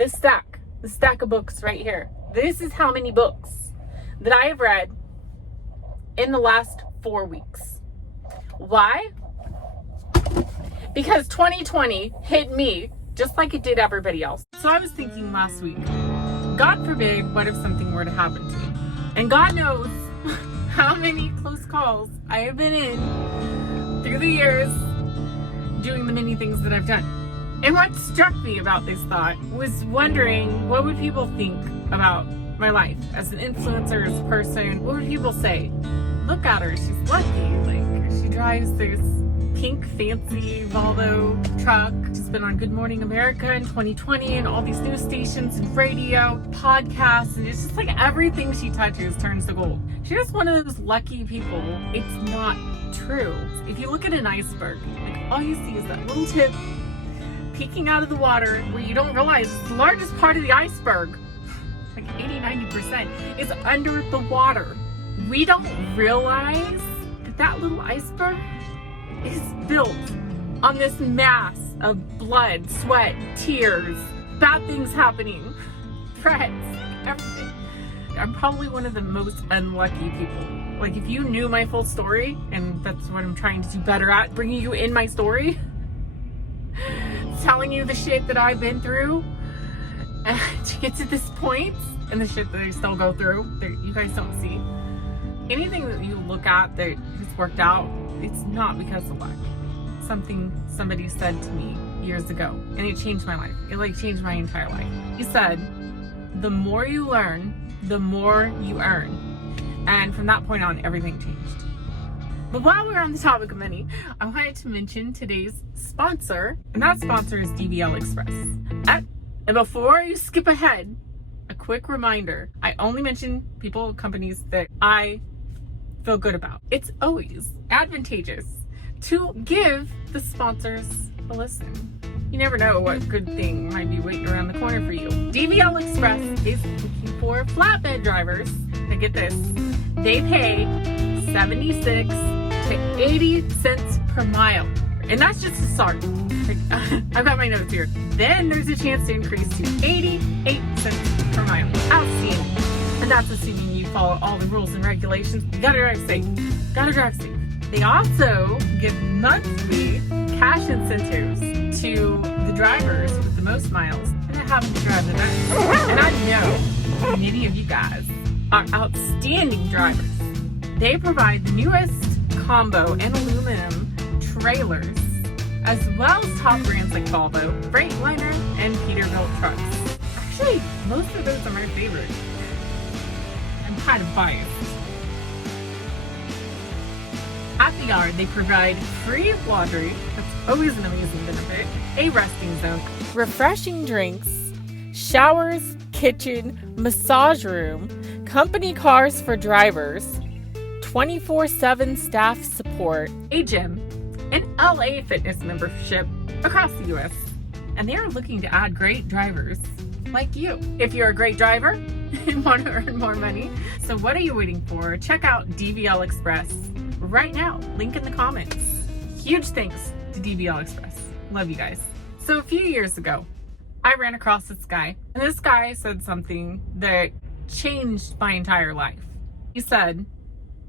this stack of books right here. This is how many books that I have read in the last 4 weeks. Why? Because 2020 hit me just like it did everybody else. So I was thinking last week, God forbid, what if something were to happen to me? And God knows how many close calls I have been in through the years doing the many things that I've done. And what struck me about this thought was wondering, what would people think about my life as an influencer, as a person? What would people say? Look at her, she's lucky. Like, she drives this pink fancy Volvo truck. She's been on Good Morning America in 2020 and all these news stations and radio, podcasts, and it's just like everything she touches turns to gold. She's just one of those lucky people. It's not true. If you look at an iceberg, like all you see is that little tip peeking out of the water where you don't realize the largest part of the iceberg, like 80-90%, is under the water. We don't realize that that little iceberg is built on this mass of blood, sweat, tears, bad things happening, threats, everything. I'm probably one of the most unlucky people. Like, if you knew my full story, and that's what I'm trying to do better at, bringing you in my story, telling you the shit that I've been through to get to this point, and the shit that I still go through that you guys don't see. Anything that you look at that has worked out, it's not because of luck. Something somebody said to me years ago, and it changed my life. It like changed my entire life. He said, the more you learn, the more you earn. And from that point on, everything changed. But while we're on the topic of money, I wanted to mention today's sponsor, and that sponsor is DVL Express. And before you skip ahead, a quick reminder, I only mention people, companies that I feel good about. It's always advantageous to give the sponsors a listen. You never know what good thing might be waiting around the corner for you. DVL Express is looking for flatbed drivers. Now get this, they pay 76 to 80 cents per mile. And that's just a start. Like, I've got my notes here. Then there's a chance to increase to 88 cents per mile. Outstanding. And that's assuming you follow all the rules and regulations. You gotta drive safe. Gotta drive safe. They also give monthly cash incentives to the drivers with the most miles and happen to drive the best. And I know many of you guys are outstanding drivers. They provide the newest combo and aluminum trailers, as well as top brands like Volvo, Freightliner, and Peterbilt trucks. Actually, most of those are my favorite. I'm kind of biased. At the yard, they provide free laundry, that's always an amazing benefit, a resting zone, refreshing drinks, showers, kitchen, massage room, company cars for drivers, 24/7 staff support, a gym, an LA Fitness membership across the US. And they are looking to add great drivers like you. If you're a great driver and want to earn more money, so what are you waiting for? Check out DVL Express right now. Link in the comments. Huge thanks to DVL Express. Love you guys. So a few years ago, I ran across this guy, and this guy said something that changed my entire life. He said,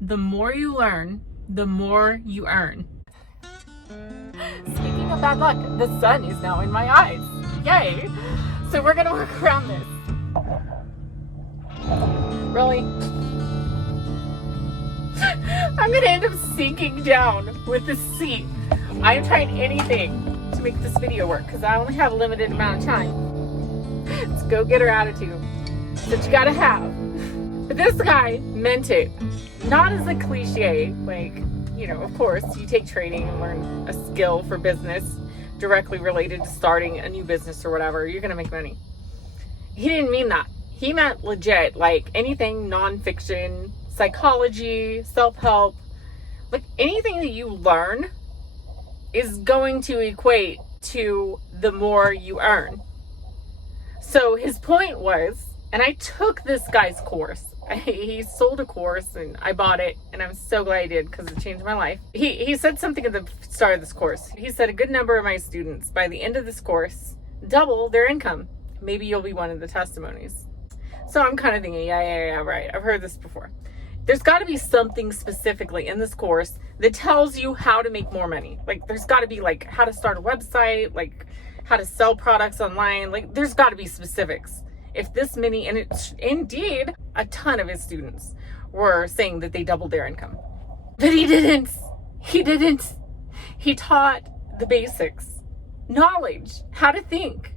the more you learn, the more you earn. Speaking of bad luck, the sun is now in my eyes. Yay! So we're gonna work around this. Really? I'm gonna end up sinking down with the seat. I am trying anything to make this video work because I only have a limited amount of time. It's go-getter attitude that you gotta have. But this guy meant it. Not as a cliche, like, you know, of course, you take training and learn a skill for business directly related to starting a new business or whatever. You're gonna make money. He didn't mean that. He meant legit, like anything nonfiction, psychology, self-help, like anything that you learn is going to equate to the more you earn. So his point was, and I took this guy's course. He sold a course and I bought it, and I'm so glad I did because it changed my life. He said something at the start of this course. He said a good number of my students by the end of this course double their income maybe you'll be one of the testimonies. So I'm kind of thinking, yeah, right. I've heard this before. There's got to be something specifically in this course that tells you how to make more money. Like, there's got to be like how to start a website, like how to sell products online. Like, there's got to be specifics. If this many, and it's indeed a ton of his students were saying that they doubled their income. But he didn't. He taught the basics, knowledge, how to think,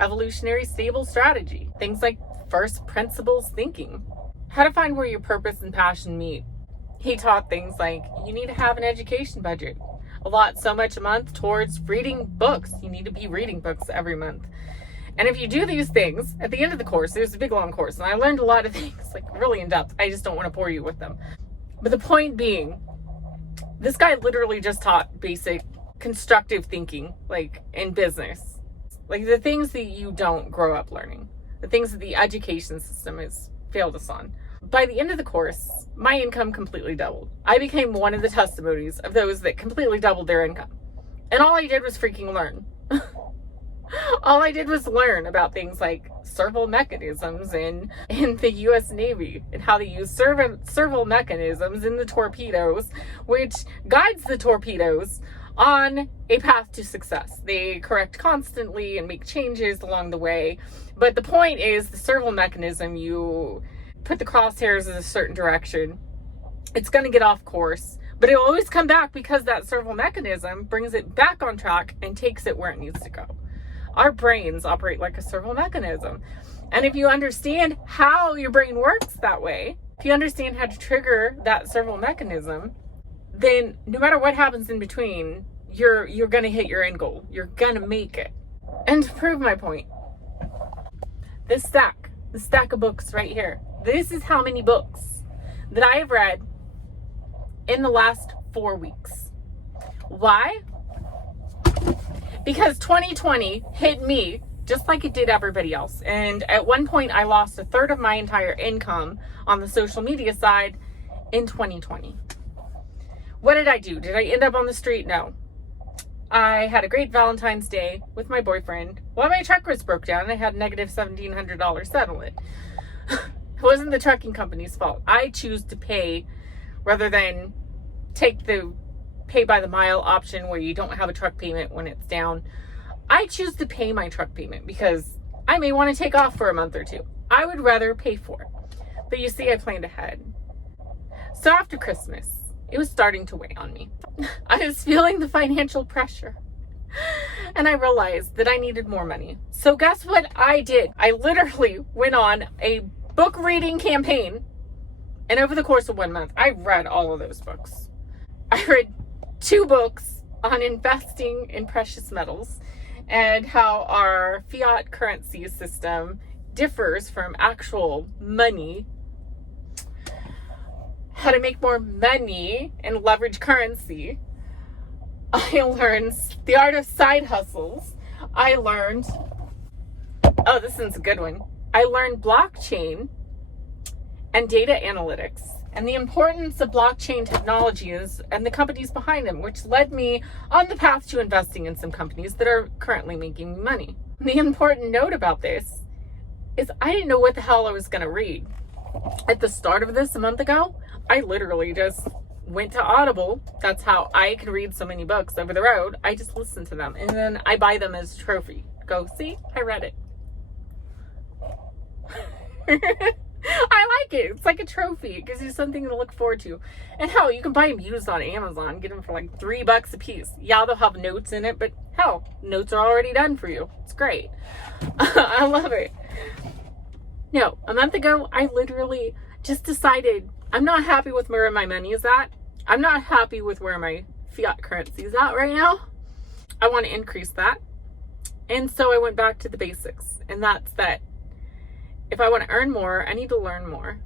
evolutionary stable strategy, things like first principles thinking, how to find where your purpose and passion meet. He taught things like you need to have an education budget, so much a month towards reading books. You need to be reading books every month. And if you do these things at the end of the course, there's a big long course, and I learned a lot of things, like really in depth. I just don't want to bore you with them. But the point being, this guy literally just taught basic constructive thinking, like in business, like the things that you don't grow up learning, the things that the education system has failed us on. By the end of the course, my income completely doubled. I became one of the testimonies of those that completely doubled their income. And all I did was freaking learn. All I did was learn about things like serval mechanisms in the U.S. Navy and how to use serval mechanisms in the torpedoes, which guides the torpedoes on a path to success. They correct constantly and make changes along the way. But the point is, the serval mechanism, you put the crosshairs in a certain direction, it's going to get off course, but it'll always come back because that serval mechanism brings it back on track and takes it where it needs to go. Our brains operate like a serval mechanism. And if you understand how your brain works that way, if you understand how to trigger that serval mechanism, then no matter what happens in between, you're going to hit your end goal. You're going to make it. And to prove my point, the stack of books right here, this is how many books that I have read in the last 4 weeks. Why? Because 2020 hit me just like it did everybody else. And at one point, I lost a third of my entire income on the social media side in 2020. What did I do? Did I end up on the street? No. I had a great Valentine's Day with my boyfriend. Well, my truck was broke down and I had negative $1,700 settlement. It wasn't the trucking company's fault. I choose to pay rather than take the pay by the mile option where you don't have a truck payment when it's down. I choose to pay my truck payment because I may want to take off for a month or two. I would rather pay for it. But you see, I planned ahead. So after Christmas, it was starting to weigh on me. I was feeling the financial pressure. And I realized that I needed more money. So guess what I did? I literally went on a book reading campaign. And over the course of 1 month, I read all of those books. I read 2 books on investing in precious metals and how our fiat currency system differs from actual money, how to make more money and leverage currency. I learned the art of side hustles. I learned, oh, this one's a good one. I learned blockchain and data analytics and the importance of blockchain technologies and the companies behind them, which led me on the path to investing in some companies that are currently making me money. The important note about this is I didn't know what the hell I was going to read. At the start of this a month ago, I literally just went to Audible. That's how I can read so many books over the road. I just listen to them and then I buy them as a trophy. Go, see, I read it. I like it. It's like a trophy. It gives you something to look forward to. And hell, you can buy them used on Amazon. Get them for like $3 a piece. Yeah, they'll have notes in it, but hell, notes are already done for you. It's great. I love it. No, a month ago, I literally just decided I'm not happy with where my money is at. I'm not happy with where my fiat currency is at right now. I want to increase that. And so I went back to the basics. And that's that. If I want to earn more, I need to learn more.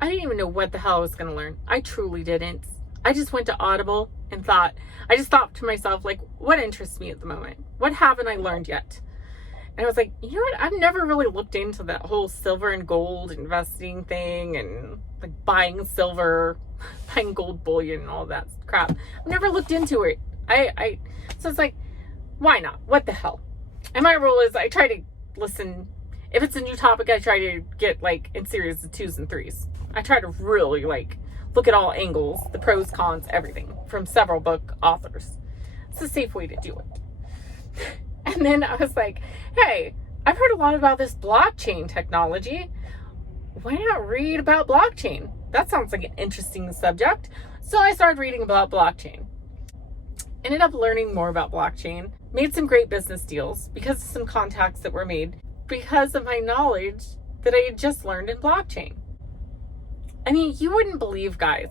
I didn't even know what the hell I was going to learn. I truly didn't. I just went to Audible and I just thought to myself, like, what interests me at the moment? What haven't I learned yet? And I was like, you know what? I've never really looked into that whole silver and gold investing thing and like buying silver, buying gold bullion and all that crap. I've never looked into it. So it's like, why not? What the hell? And my rule is I try to listen. If it's a new topic, I try to get like in series of 2s and 3s. I try to really like look at all angles, the pros, cons, everything from several book authors. It's a safe way to do it. And then I was like, hey, I've heard a lot about this blockchain technology. Why not read about blockchain? That sounds like an interesting subject. So I started reading about blockchain. Ended up learning more about blockchain. Made some great business deals because of some contacts that were made because of my knowledge that I had just learned in blockchain. I mean, you wouldn't believe, guys.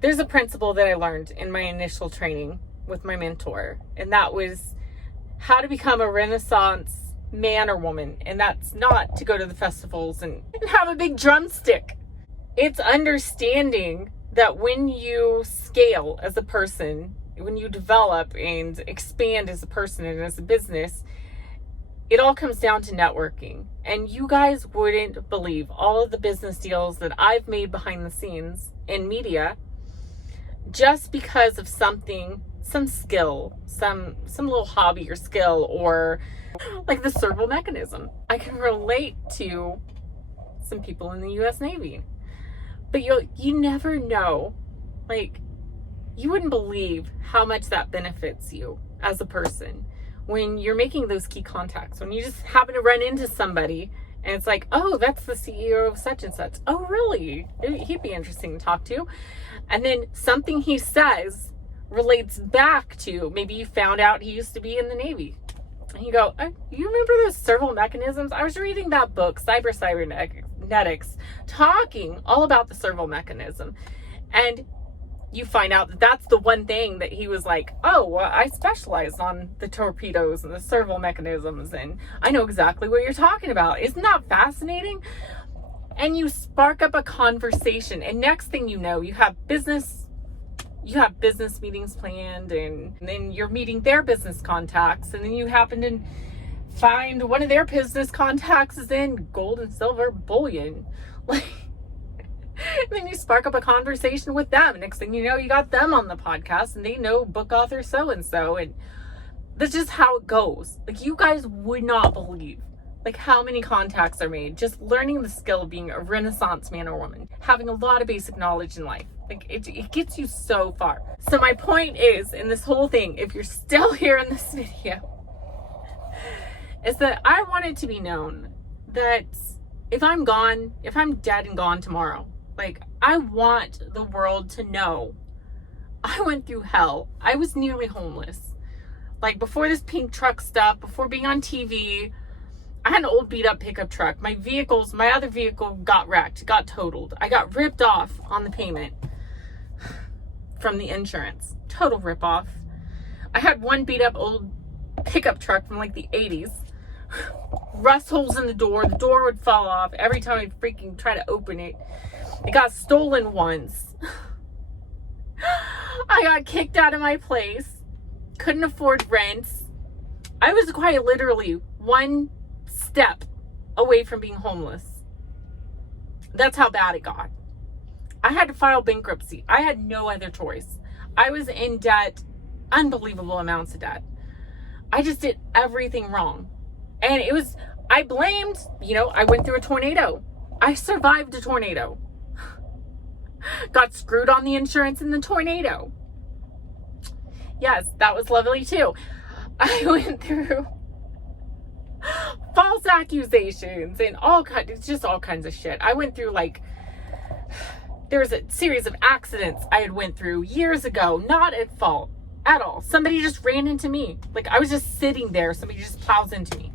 There's a principle that I learned in my initial training with my mentor, and that was how to become a Renaissance man or woman. And that's not to go to the festivals and have a big drumstick. It's understanding that when you scale as a person, when you develop and expand as a person and as a business, it all comes down to networking. And you guys wouldn't believe all of the business deals that I've made behind the scenes in media just because of something, some skill, some little hobby or skill, or like the servo mechanism. I can relate to some people in the US Navy. But you never know, like, you wouldn't believe how much that benefits you as a person when you're making those key contacts, when you just happen to run into somebody and it's like, oh, that's the CEO of such and such. Oh, really? He'd be interesting to talk to. And then something he says relates back to, maybe you found out he used to be in the Navy. And you go, you remember those servo mechanisms? I was reading that book, Cybernetics, talking all about the servo mechanism. And you find out that that's the one thing that he was like, oh, well, I specialize on the torpedoes and the servo mechanisms, and I know exactly what you're talking about. Isn't that fascinating? And you spark up a conversation, and next thing you know, you have business meetings planned, and then you're meeting their business contacts, and then you happen to find one of their business contacts is in gold and silver bullion. Like, and then you spark up a conversation with them. Next thing you know, you got them on the podcast, and they know book author so-and-so, and that's just how it goes. Like, you guys would not believe like how many contacts are made just learning the skill of being a Renaissance man or woman, having a lot of basic knowledge in life. Like, it gets you so far. So my point is, in this whole thing, if you're still here in this video, is that I want it to be known that if I'm gone, if I'm dead and gone tomorrow, like, I want the world to know I went through hell. I was nearly homeless. Like, before this pink truck stuff, before being on TV, I had an old beat up pickup truck. My other vehicle got wrecked, got totaled. I got ripped off on the payment from the insurance. Total rip off. I had one beat up old pickup truck from like the 80s. Rust holes in the door would fall off every time I freaking try to open it. It got stolen once. I got kicked out of my place. Couldn't afford rent. I was quite literally one step away from being homeless. That's how bad it got. I had to file bankruptcy. I had no other choice. I was in debt, unbelievable amounts of debt. I just did everything wrong. And I blamed, I went through a tornado. I survived a tornado. Got screwed on the insurance in the tornado. Yes, that was lovely too. I went through false accusations and all kinds of shit. I went through there was a series of accidents I had went through years ago, not at fault at all. Somebody just ran into me. Like, I was just sitting there, somebody just plows into me.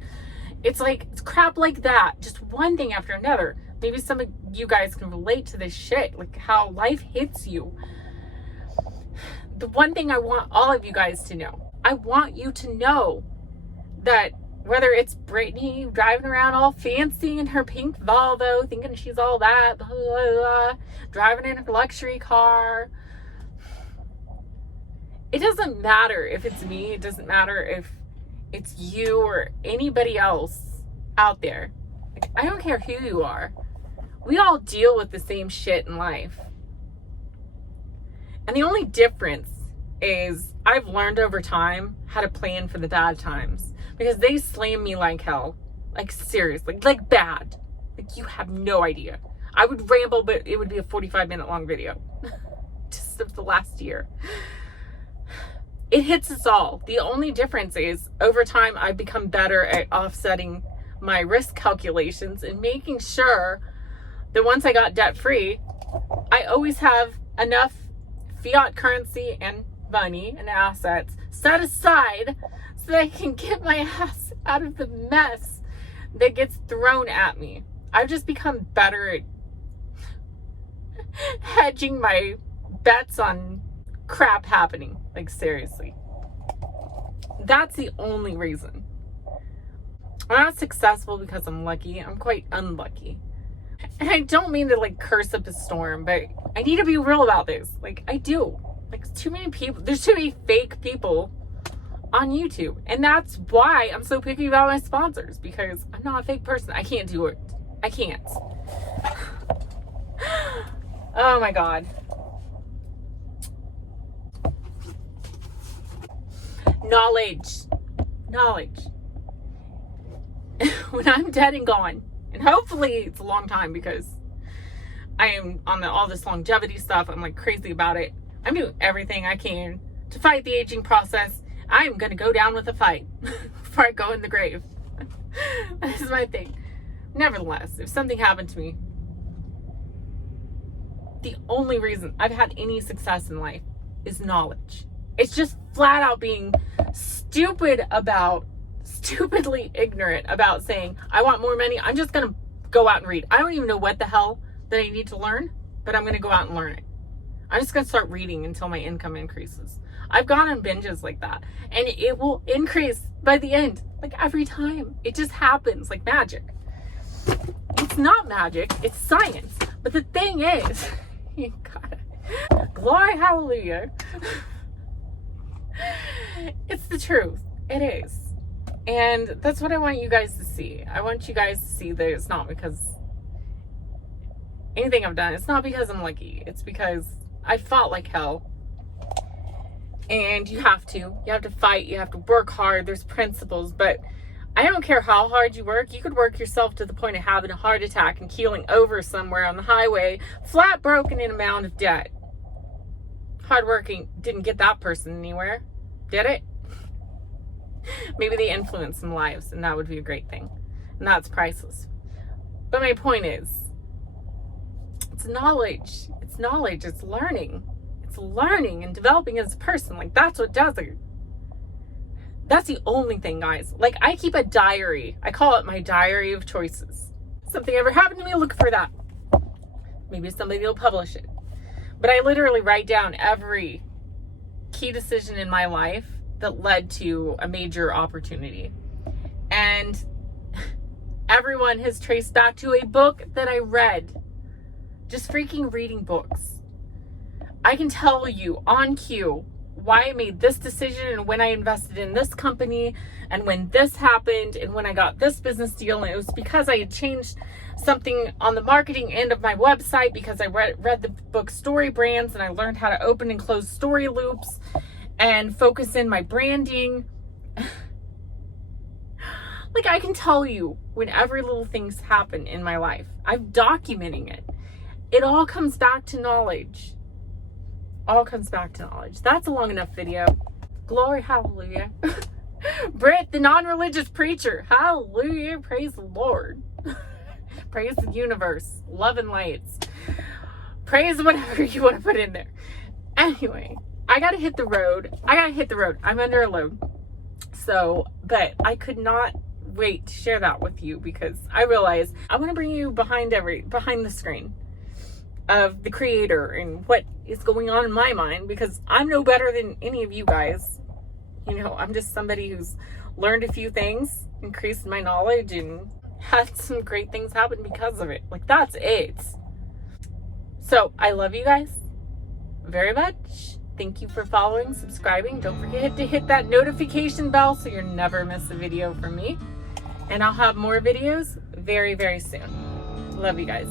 It's crap like that, just one thing after another. Maybe some of you guys can relate to this shit, like how life hits you. The one thing I want all of you guys to know, I want you to know that whether it's Brittany driving around all fancy in her pink Volvo, thinking she's all that, blah, blah, blah, driving in her luxury car. It doesn't matter if it's me. It doesn't matter if it's you or anybody else out there. Like, I don't care who you are. We all deal with the same shit in life. And the only difference is I've learned over time how to plan for the bad times, because they slam me like hell. Like seriously, like bad. Like you have no idea. I would ramble, but it would be a 45-minute long video. Just of the last year. It hits us all. The only difference is over time I've become better at offsetting my risk calculations and making sure that once I got debt free, I always have enough fiat currency and money and assets set aside so that I can get my ass out of the mess that gets thrown at me. I've just become better at hedging my bets on crap happening. Like seriously. That's the only reason. I'm not successful because I'm lucky. I'm quite unlucky. And I don't mean to like curse up a storm, but I need to be real about this. Like I do. Like too many people, there's too many fake people on YouTube. And that's why I'm so picky about my sponsors, because I'm not a fake person. I can't do it. I can't. Oh my God. Knowledge. When I'm dead and gone, and hopefully it's a long time because I am on all this longevity stuff. I'm like crazy about it. I'm doing everything I can to fight the aging process. I'm going to go down with a fight before I go in the grave. That is my thing. Nevertheless, if something happened to me, the only reason I've had any success in life is knowledge. It's just flat out being stupidly ignorant about saying, I want more money. I'm just going to go out and read. I don't even know what the hell that I need to learn, but I'm going to go out and learn it. I'm just going to start reading until my income increases. I've gone on binges like that, and it will increase by the end, like every time. It just happens like magic. It's not magic, it's science. But the thing is, you gotta, glory, hallelujah. It's the truth. It is. And that's what I want you guys to see. I want you guys to see that it's not because anything I've done. It's not because I'm lucky. It's because I fought like hell. And you have to fight. You have to work hard. There's principles. But I don't care how hard you work. You could work yourself to the point of having a heart attack and keeling over somewhere on the highway, flat broken in amount of debt. Hardworking didn't get that person anywhere, did it? Maybe they influenced some lives, and that would be a great thing. And that's priceless. But my point is, it's knowledge. It's knowledge. It's learning. It's learning and developing as a person. Like, that's what does it. That's the only thing, guys. Like, I keep a diary. I call it my diary of choices. Something ever happened to me, look for that. Maybe somebody will publish it. But I literally write down every key decision in my life that led to a major opportunity. And everyone has traced back to a book that I read. Just freaking reading books. I can tell you on cue why I made this decision and when I invested in this company and when this happened and when I got this business deal. And it was because I had changed something on the marketing end of my website, because I read the book Story Brands, and I learned how to open and close story loops and focus in my branding. Like, I can tell you when every little thing's happened in my life. I'm documenting it. It all comes back to knowledge. All comes back to knowledge. That's a long enough video. Glory, hallelujah. Britt, the non-religious preacher. Hallelujah. Praise the Lord. Praise the universe. Love and lights. Praise whatever you want to put in there. Anyway, I gotta hit the road. I'm under a load. So, but I could not wait to share that with you, because I realize I want to bring you behind the screen of the creator and what is going on in my mind, because I'm no better than any of you guys. You know, I'm just somebody who's learned a few things, increased my knowledge, and had some great things happen because of it. Like, that's it. So I love you guys very much. Thank you for following, subscribing. Don't forget to hit that notification bell so you never miss a video from me. And I'll have more videos very, very soon. Love you guys.